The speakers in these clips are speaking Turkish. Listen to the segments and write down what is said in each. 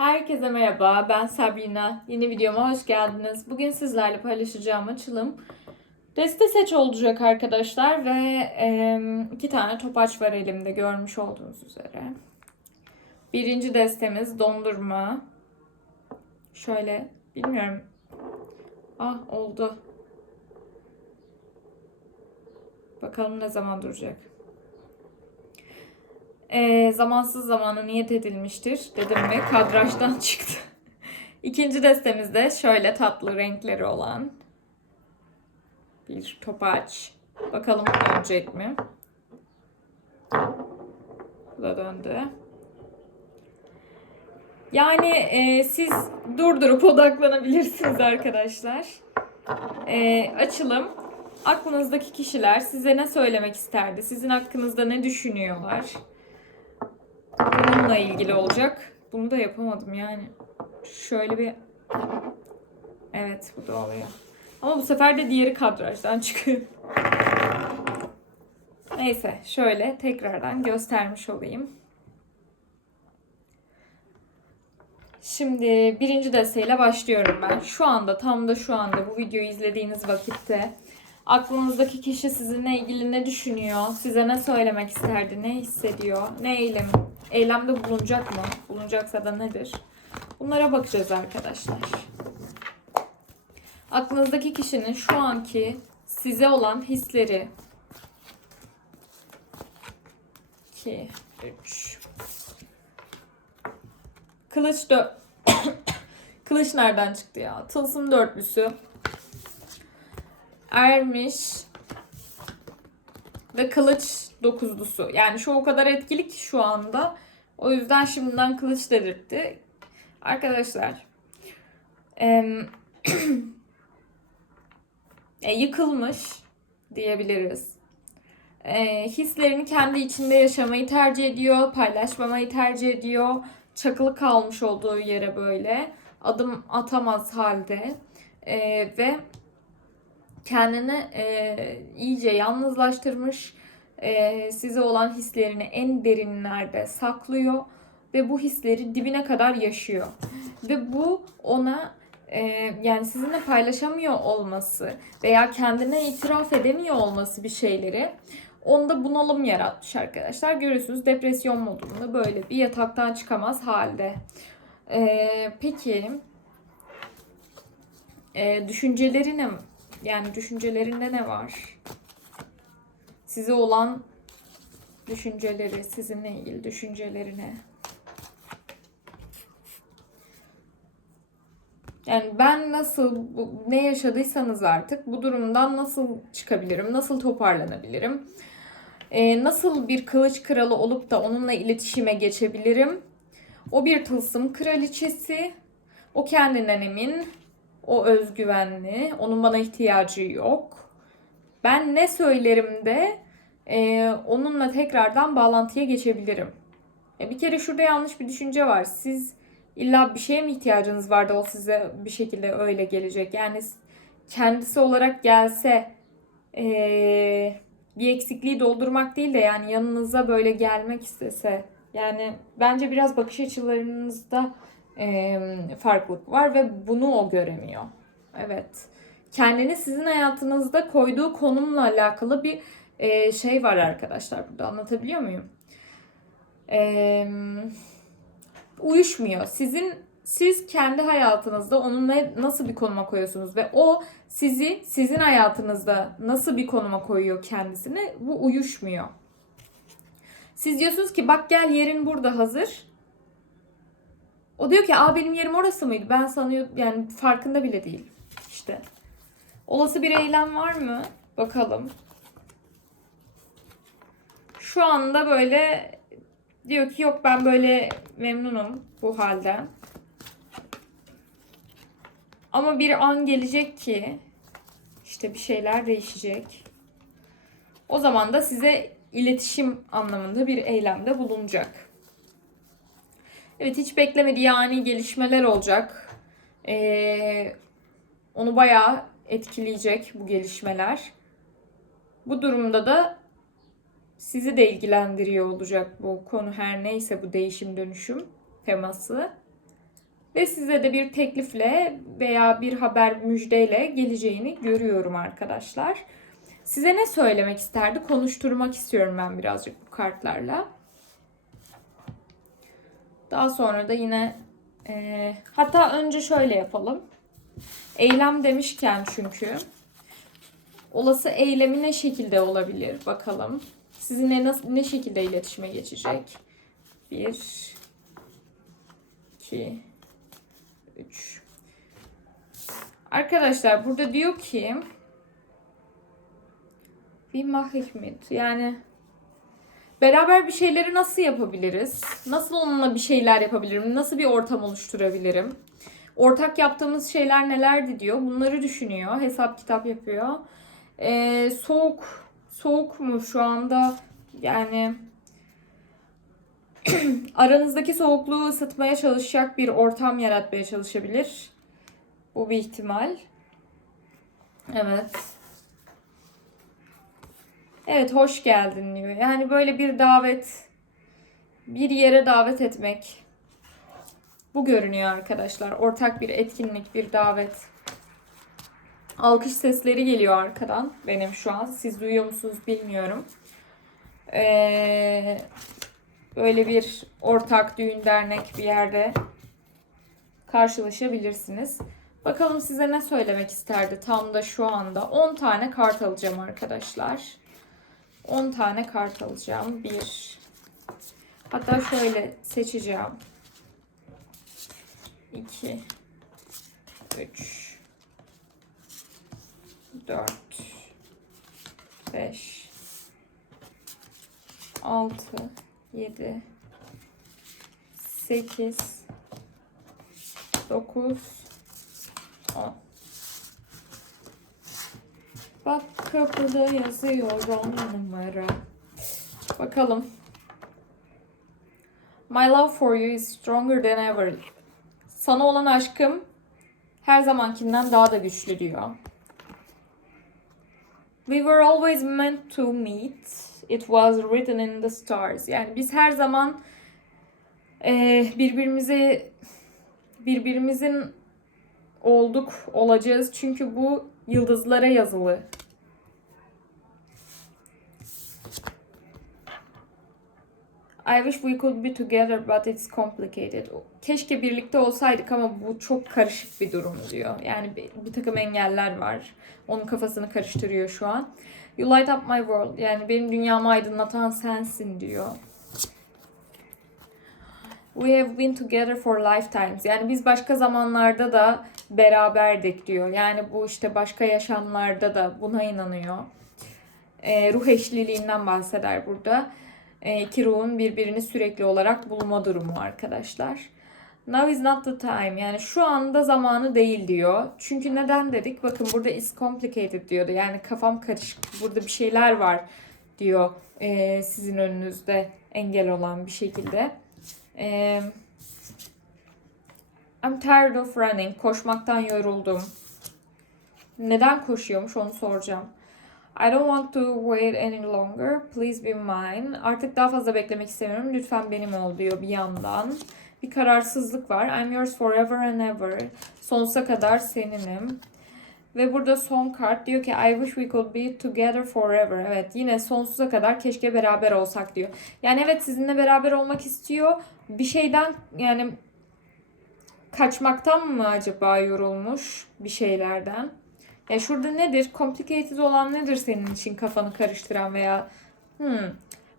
Herkese merhaba, ben Sabrina. Yeni videoma hoş geldiniz. Bugün sizlerle paylaşacağım açılım deste seç olacak arkadaşlar ve em, iki tane topaç var elimde görmüş olduğunuz üzere. Birinci destemiz dondurma. Şöyle, bilmiyorum. Ah oldu. Bakalım ne zaman duracak. Ee, zamansız zamana niyet edilmiştir dedim ve kadrajdan çıktı. İkinci destemizde şöyle tatlı renkleri olan bir topaç. Bakalım dönecek mi? Bu da döndü. Yani e, siz durdurup odaklanabilirsiniz arkadaşlar. E, açılım. Aklınızdaki kişiler size ne söylemek isterdi? Sizin hakkınızda ne düşünüyorlar? Bununla ilgili olacak. Bunu da yapamadım yani. Şöyle bir... Evet bu da oluyor. Ama bu sefer de diğeri kadrajdan çıkıyor. Neyse şöyle tekrardan göstermiş olayım. Şimdi birinci desteğiyle başlıyorum ben. Şu anda tam da şu anda bu videoyu izlediğiniz vakitte aklınızdaki kişi sizinle ilgili ne düşünüyor, size ne söylemek isterdi, ne hissediyor, ne eylem, eylemde bulunacak mı, bulunacaksa da nedir? Bunlara bakacağız arkadaşlar. Aklınızdaki kişinin şu anki size olan hisleri 2 3 Kılıç dö Kılıç nereden çıktı ya? Tılsım dörtlüsü. Ermiş ve kılıç dokuzlusu. Yani şu o kadar etkili ki şu anda. O yüzden şimdiden kılıç dedirtti. Arkadaşlar e, yıkılmış diyebiliriz. E, hislerini kendi içinde yaşamayı tercih ediyor, paylaşmamayı tercih ediyor. Çakılı kalmış olduğu yere böyle adım atamaz halde E, ve kendini e, iyice yalnızlaştırmış, e, size olan hislerini en derinlerde saklıyor ve bu hisleri dibine kadar yaşıyor. Ve bu ona e, yani sizinle paylaşamıyor olması veya kendine itiraf edemiyor olması bir şeyleri onda bunalım yaratmış arkadaşlar. Görüyorsunuz depresyon modunda böyle bir yataktan çıkamaz halde. E, peki e, düşünceleri ne? Yani düşüncelerinde ne var? Size olan düşünceleri, sizinle ilgili düşüncelerine. Yani ben nasıl, ne yaşadıysanız artık bu durumdan nasıl çıkabilirim, nasıl toparlanabilirim? Ee, nasıl bir kılıç kralı olup da onunla iletişime geçebilirim? O bir tılsım kraliçesi, o kendinden emin, o özgüvenli, onun bana ihtiyacı yok. Ben ne söylerim de e, onunla tekrardan bağlantıya geçebilirim. E, bir kere şurada yanlış bir düşünce var. Siz illa bir şeye mi ihtiyacınız var da o size bir şekilde öyle gelecek? Yani kendisi olarak gelse e, bir eksikliği doldurmak değil de yani yanınıza böyle gelmek istese. Yani bence biraz bakış açılarınızda e, farklılık var ve bunu o göremiyor. Evet. Kendini sizin hayatınızda koyduğu konumla alakalı bir e, şey var arkadaşlar burada anlatabiliyor muyum? E, uyuşmuyor. Sizin siz kendi hayatınızda onunla nasıl bir konuma koyuyorsunuz ve o sizi sizin hayatınızda nasıl bir konuma koyuyor kendisini bu uyuşmuyor. Siz diyorsunuz ki bak gel yerin burada hazır. O diyor ki aa benim yerim orası mıydı? Ben sanıyorum yani farkında bile değil. İşte. Olası bir eylem var mı? Bakalım. Şu anda böyle diyor ki yok ben böyle memnunum bu halden. Ama bir an gelecek ki işte bir şeyler değişecek. O zaman da size iletişim anlamında bir eylemde bulunacak. Evet hiç beklemediği ani gelişmeler olacak. Ee, onu bayağı etkileyecek bu gelişmeler. Bu durumda da sizi de ilgilendiriyor olacak bu konu her neyse bu değişim dönüşüm teması. Ve size de bir teklifle veya bir haber müjdeyle geleceğini görüyorum arkadaşlar. Size ne söylemek isterdi? Konuşturmak istiyorum ben birazcık bu kartlarla. Daha sonra da yine e, hatta önce şöyle yapalım. Eylem demişken çünkü olası eylemi ne şekilde olabilir bakalım. Sizinle nasıl ne şekilde iletişime geçecek? 1 2 3 Arkadaşlar burada diyor ki ich mit? Yani beraber bir şeyleri nasıl yapabiliriz? Nasıl onunla bir şeyler yapabilirim? Nasıl bir ortam oluşturabilirim? Ortak yaptığımız şeyler nelerdi diyor. Bunları düşünüyor. Hesap kitap yapıyor. Ee, soğuk soğuk mu şu anda? Yani aranızdaki soğukluğu ısıtmaya çalışacak bir ortam yaratmaya çalışabilir. Bu bir ihtimal. Evet. Evet hoş geldin diyor. Yani böyle bir davet, bir yere davet etmek. Bu görünüyor arkadaşlar. Ortak bir etkinlik, bir davet. Alkış sesleri geliyor arkadan benim şu an. Siz duyuyor musunuz bilmiyorum. Ee, böyle bir ortak düğün dernek bir yerde karşılaşabilirsiniz. Bakalım size ne söylemek isterdi tam da şu anda. 10 tane kart alacağım arkadaşlar. 10 tane kart alacağım. 1 Hatta şöyle seçeceğim. 2 3 4 5 6 7 8 9 10 Bak kapıda yazıyor on numara. Bakalım. My love for you is stronger than ever. Sana olan aşkım her zamankinden daha da güçlü diyor. We were always meant to meet. It was written in the stars. Yani biz her zaman e, birbirimize birbirimizin olduk, olacağız. Çünkü bu yıldızlara yazılı. I wish we could be together but it's complicated. Keşke birlikte olsaydık ama bu çok karışık bir durum diyor. Yani bir, bir takım engeller var. Onun kafasını karıştırıyor şu an. You light up my world. Yani benim dünyamı aydınlatan sensin diyor. We have been together for lifetimes. Yani biz başka zamanlarda da beraberdik diyor. Yani bu işte başka yaşamlarda da buna inanıyor. E, ruh eşliliğinden bahseder burada. E, iki ruhun birbirini sürekli olarak bulma durumu arkadaşlar. Now is not the time. Yani şu anda zamanı değil diyor. Çünkü neden dedik? Bakın burada is complicated diyordu. Yani kafam karışık. Burada bir şeyler var diyor. E, sizin önünüzde engel olan bir şekilde. E, I'm tired of running. Koşmaktan yoruldum. Neden koşuyormuş onu soracağım. I don't want to wait any longer. Please be mine. Artık daha fazla beklemek istemiyorum. Lütfen benim ol diyor bir yandan. Bir kararsızlık var. I'm yours forever and ever. Sonsuza kadar seninim. Ve burada son kart diyor ki I wish we could be together forever. Evet yine sonsuza kadar keşke beraber olsak diyor. Yani evet sizinle beraber olmak istiyor. Bir şeyden yani kaçmaktan mı acaba yorulmuş bir şeylerden? Ya şurada nedir? Complicated olan nedir senin için kafanı karıştıran veya hmm,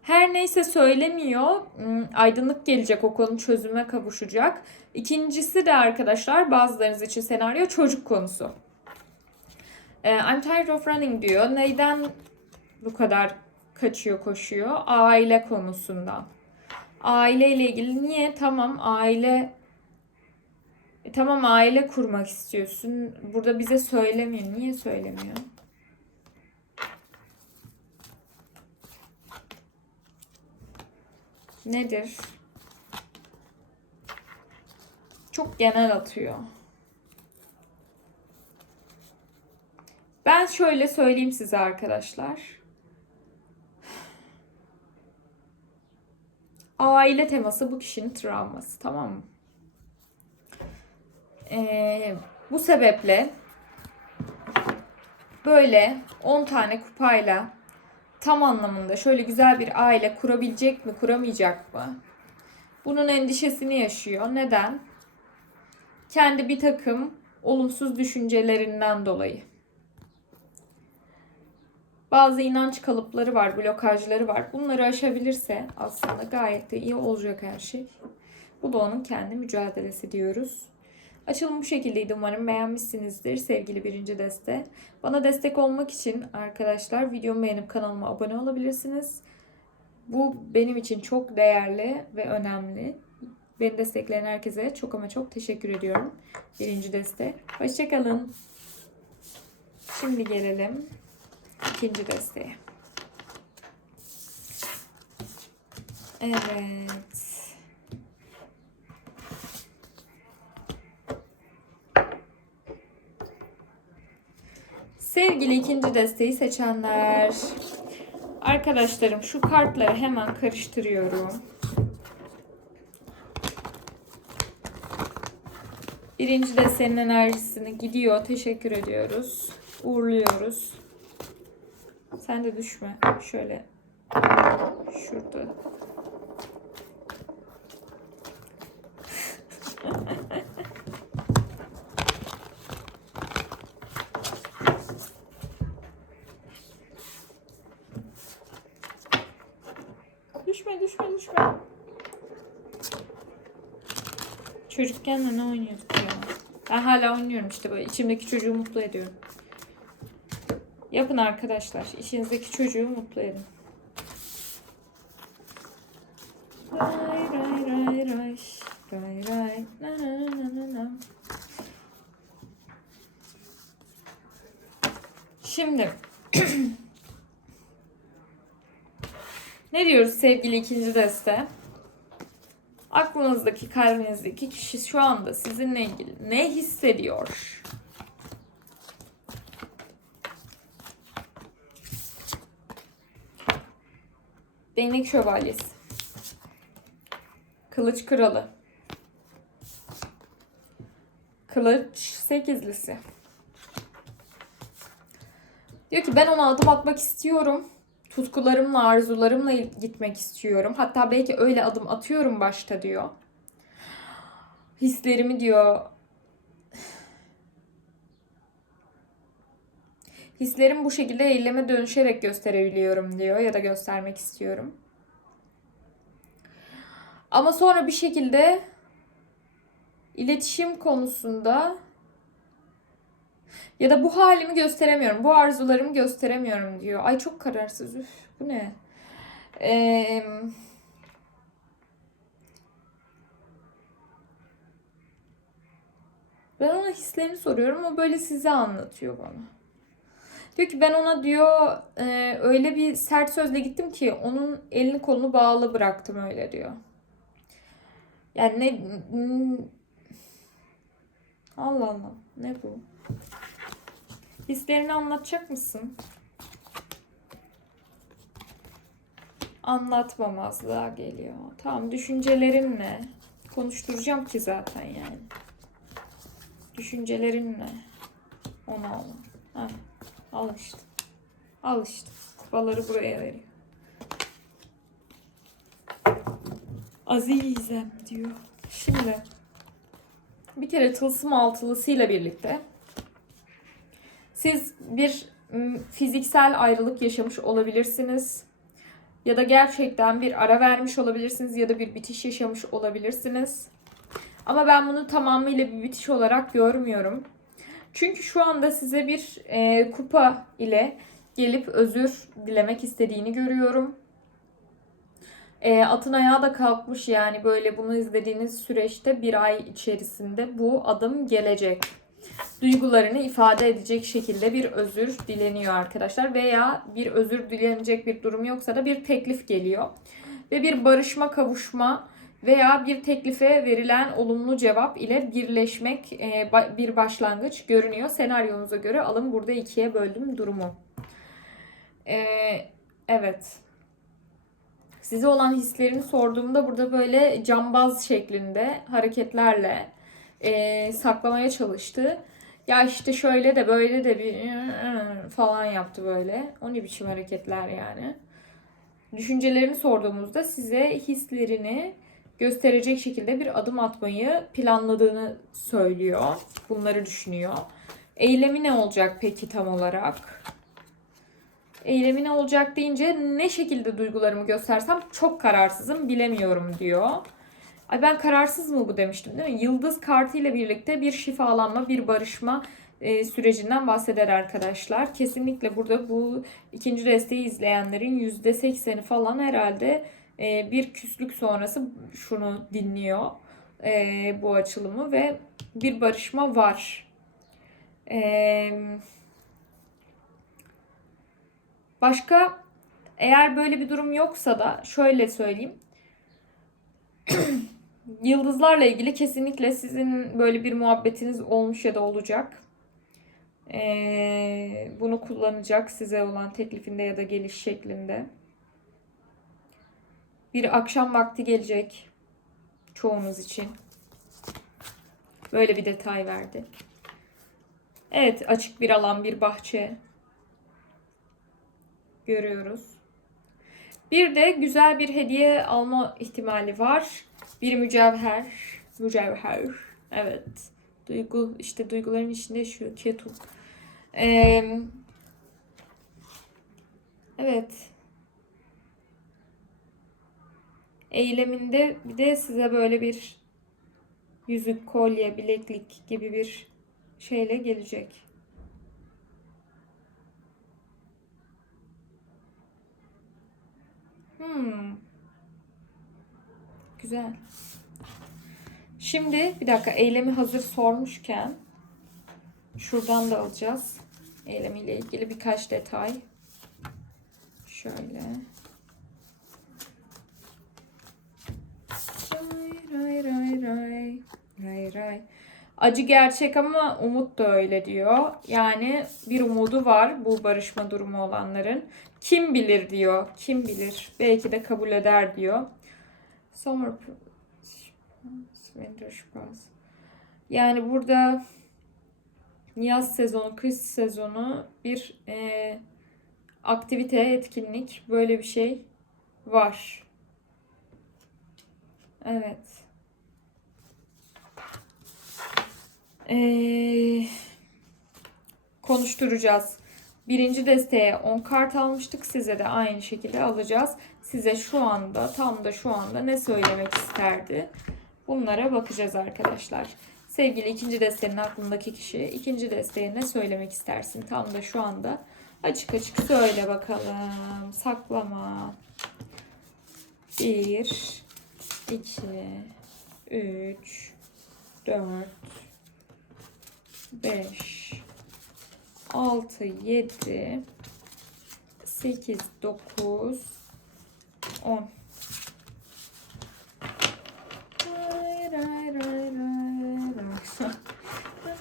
her neyse söylemiyor. Hmm, aydınlık gelecek o konu çözüme kavuşacak. İkincisi de arkadaşlar bazılarınız için senaryo çocuk konusu. Ee, I'm tired of running diyor. Neyden bu kadar kaçıyor koşuyor? Aile konusunda. Aile ile ilgili niye? Tamam aile tamam aile kurmak istiyorsun. Burada bize söylemiyor. Niye söylemiyor? Nedir? Çok genel atıyor. Ben şöyle söyleyeyim size arkadaşlar. Aile teması bu kişinin travması tamam mı? Ee, bu sebeple böyle 10 tane kupayla tam anlamında şöyle güzel bir aile kurabilecek mi, kuramayacak mı? Bunun endişesini yaşıyor. Neden? Kendi bir takım olumsuz düşüncelerinden dolayı. Bazı inanç kalıpları var, blokajları var. Bunları aşabilirse aslında gayet de iyi olacak her şey. Bu da onun kendi mücadelesi diyoruz. Açılım bu şekildeydi. Umarım beğenmişsinizdir sevgili birinci deste. Bana destek olmak için arkadaşlar videomu beğenip kanalıma abone olabilirsiniz. Bu benim için çok değerli ve önemli. Beni destekleyen herkese çok ama çok teşekkür ediyorum. Birinci deste. Hoşçakalın. Şimdi gelelim ikinci desteğe. Evet. Sevgili ikinci desteği seçenler. Arkadaşlarım şu kartları hemen karıştırıyorum. Birinci destenin enerjisini gidiyor. Teşekkür ediyoruz. Uğurluyoruz. Sen de düşme. Şöyle. Şurada. Düşme düşme düşme. Çocukken ne oynuyorduk ya? Ben hala oynuyorum işte böyle içimdeki çocuğu mutlu ediyorum. Yapın arkadaşlar. İçinizdeki çocuğu mutlu edin. Ray ray ray ray. Ray ray. Na na na na na. Şimdi ne diyoruz sevgili ikinci deste? Aklınızdaki, kalbinizdeki kişi şu anda sizinle ilgili ne hissediyor? Değnek şövalyesi. Kılıç kralı. Kılıç sekizlisi. Diyor ki ben ona adım atmak istiyorum. Tutkularımla, arzularımla gitmek istiyorum. Hatta belki öyle adım atıyorum başta diyor. Hislerimi diyor. Hislerim bu şekilde eyleme dönüşerek gösterebiliyorum diyor ya da göstermek istiyorum. Ama sonra bir şekilde iletişim konusunda ya da bu halimi gösteremiyorum, bu arzularımı gösteremiyorum diyor. Ay çok kararsız. Üf, bu ne? Ee, ben ona hislerini soruyorum. O böyle size anlatıyor bana. Diyor ki ben ona diyor e, öyle bir sert sözle gittim ki onun elini kolunu bağlı bıraktım öyle diyor. Yani ne Allah Allah ne bu? Hislerini anlatacak mısın? Anlatmamazlığa geliyor. Tamam düşüncelerin ne? Konuşturacağım ki zaten yani. Düşüncelerin ne? Onu al. Al işte. Al işte. Kupaları buraya veriyor. Azizem diyor. Şimdi bir kere tılsım altılısıyla birlikte siz bir fiziksel ayrılık yaşamış olabilirsiniz. Ya da gerçekten bir ara vermiş olabilirsiniz ya da bir bitiş yaşamış olabilirsiniz. Ama ben bunu tamamıyla bir bitiş olarak görmüyorum. Çünkü şu anda size bir e, kupa ile gelip özür dilemek istediğini görüyorum. E, atın ayağı da kalkmış yani böyle bunu izlediğiniz süreçte bir ay içerisinde bu adım gelecek. Duygularını ifade edecek şekilde bir özür dileniyor arkadaşlar. Veya bir özür dilenecek bir durum yoksa da bir teklif geliyor. Ve bir barışma kavuşma veya bir teklife verilen olumlu cevap ile birleşmek e, bir başlangıç görünüyor. Senaryonuza göre alın burada ikiye böldüm durumu. E, evet. Size olan hislerini sorduğumda burada böyle cambaz şeklinde hareketlerle e, saklamaya çalıştı. Ya işte şöyle de böyle de bir falan yaptı böyle. O ne biçim hareketler yani. Düşüncelerini sorduğumuzda size hislerini gösterecek şekilde bir adım atmayı planladığını söylüyor. Bunları düşünüyor. Eylemi ne olacak peki tam olarak? Eylemi ne olacak deyince ne şekilde duygularımı göstersem çok kararsızım bilemiyorum diyor. Ay ben kararsız mı bu demiştim değil mi? Yıldız kartı ile birlikte bir şifalanma, bir barışma e, sürecinden bahseder arkadaşlar. Kesinlikle burada bu ikinci desteği izleyenlerin %80'i falan herhalde e, bir küslük sonrası şunu dinliyor. e, bu açılımı ve bir barışma var. Eee Başka eğer böyle bir durum yoksa da şöyle söyleyeyim. Yıldızlarla ilgili kesinlikle sizin böyle bir muhabbetiniz olmuş ya da olacak. Ee, bunu kullanacak size olan teklifinde ya da geliş şeklinde. Bir akşam vakti gelecek çoğunuz için. Böyle bir detay verdi. Evet, açık bir alan, bir bahçe görüyoruz. Bir de güzel bir hediye alma ihtimali var. Bir mücevher. Mücevher. Evet. Duygu, işte duyguların içinde şu ketum. Ee, evet. Eyleminde bir de size böyle bir yüzük, kolye, bileklik gibi bir şeyle gelecek. Hmm. Güzel. Şimdi bir dakika eylemi hazır sormuşken şuradan da alacağız. Eylemiyle ilgili birkaç detay. Şöyle. Ray ray ray ray. Ray ray. Acı gerçek ama umut da öyle diyor. Yani bir umudu var bu barışma durumu olanların. Kim bilir diyor. Kim bilir. Belki de kabul eder diyor. Summer Winter Spaß. Yani burada yaz sezonu, kış sezonu bir e, aktivite, etkinlik böyle bir şey var. Evet. Ee, konuşturacağız. Birinci desteğe 10 kart almıştık. Size de aynı şekilde alacağız. Size şu anda tam da şu anda ne söylemek isterdi? Bunlara bakacağız arkadaşlar. Sevgili ikinci destenin aklındaki kişi ikinci desteğe ne söylemek istersin? Tam da şu anda açık açık söyle bakalım. Saklama. 1 2 3 4 5 6 7 8 9 10 Ray, ray, ray, ray, ray.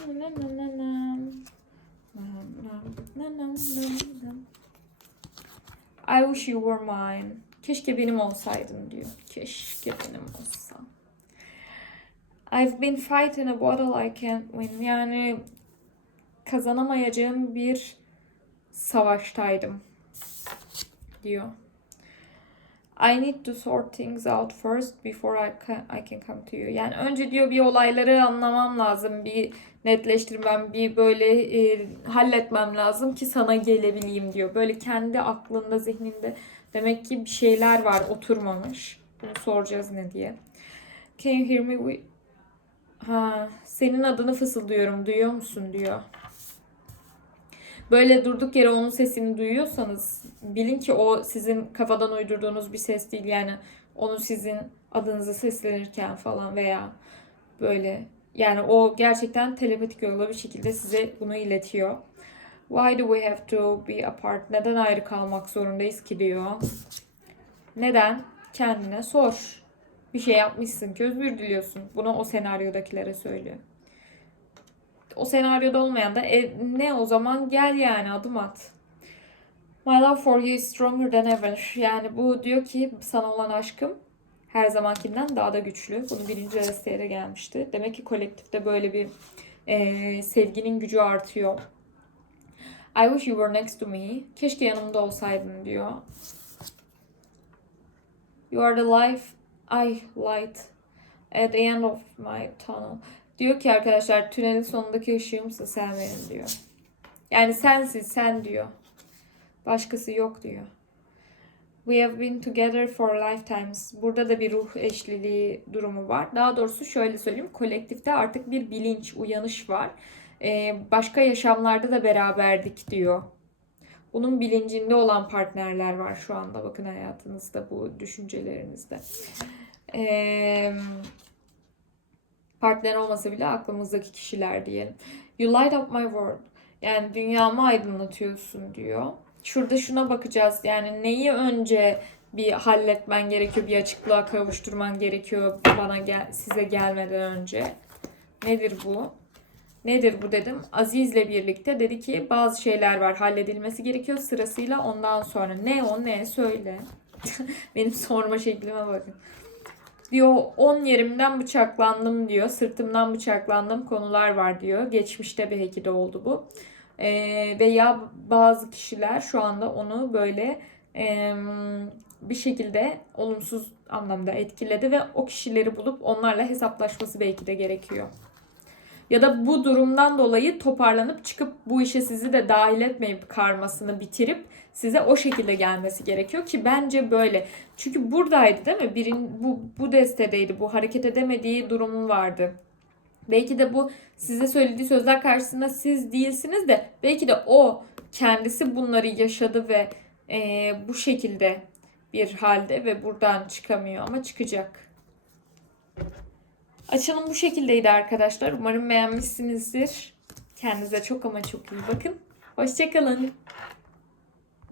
Na, na, na, na. Na, na, na, na, na, na. I wish you were mine. Keşke benim olsaydın diyor. Keşke benim olsa. I've been fighting a battle I can't win. Yani kazanamayacağım bir savaştaydım diyor. I need to sort things out first before I can, I can come to you. Yani önce diyor bir olayları anlamam lazım, bir netleştirmem, bir böyle e, halletmem lazım ki sana gelebileyim diyor. Böyle kendi aklında, zihninde demek ki bir şeyler var oturmamış. Bunu soracağız ne diye. Can you hear me? Ha, senin adını fısıldıyorum, duyuyor musun diyor. Böyle durduk yere onun sesini duyuyorsanız bilin ki o sizin kafadan uydurduğunuz bir ses değil. Yani onu sizin adınızı seslenirken falan veya böyle yani o gerçekten telepatik yolla bir şekilde size bunu iletiyor. Why do we have to be apart? Neden ayrı kalmak zorundayız ki diyor. Neden? Kendine sor. Bir şey yapmışsın ki özür diliyorsun. Bunu o senaryodakilere söylüyor. O senaryoda olmayan da e, ne o zaman gel yani adım at. My love for you is stronger than ever. Yani bu diyor ki sana olan aşkım her zamankinden daha da güçlü. Bunu birinci de gelmişti. Demek ki kolektifte böyle bir e, sevginin gücü artıyor. I wish you were next to me. Keşke yanımda olsaydın diyor. You are the life I light at the end of my tunnel. Diyor ki arkadaşlar tünelin sonundaki ışığımsın sen benim diyor. Yani sensin sen diyor. Başkası yok diyor. We have been together for lifetimes. Burada da bir ruh eşliliği durumu var. Daha doğrusu şöyle söyleyeyim. Kolektifte artık bir bilinç, uyanış var. Ee, başka yaşamlarda da beraberdik diyor. Bunun bilincinde olan partnerler var şu anda. Bakın hayatınızda bu düşüncelerinizde. Ee, partner olmasa bile aklımızdaki kişiler diyelim. You light up my world. Yani dünyamı aydınlatıyorsun diyor. Şurada şuna bakacağız. Yani neyi önce bir halletmen gerekiyor, bir açıklığa kavuşturman gerekiyor bana gel size gelmeden önce. Nedir bu? Nedir bu dedim. Aziz'le birlikte dedi ki bazı şeyler var halledilmesi gerekiyor sırasıyla ondan sonra. Ne o ne söyle. Benim sorma şeklime bakın. Diyor 10 yerimden bıçaklandım diyor. Sırtımdan bıçaklandım konular var diyor. Geçmişte belki de oldu bu. Ee, veya bazı kişiler şu anda onu böyle e, bir şekilde olumsuz anlamda etkiledi ve o kişileri bulup onlarla hesaplaşması belki de gerekiyor. Ya da bu durumdan dolayı toparlanıp çıkıp bu işe sizi de dahil etmeyip karmasını bitirip size o şekilde gelmesi gerekiyor ki bence böyle. Çünkü buradaydı değil mi? Birin, bu, bu destedeydi. Bu hareket edemediği durumu vardı. Belki de bu size söylediği sözler karşısında siz değilsiniz de belki de o kendisi bunları yaşadı ve e, bu şekilde bir halde ve buradan çıkamıyor ama çıkacak. Açılım bu şekildeydi arkadaşlar. Umarım beğenmişsinizdir. Kendinize çok ama çok iyi bakın. Hoşçakalın.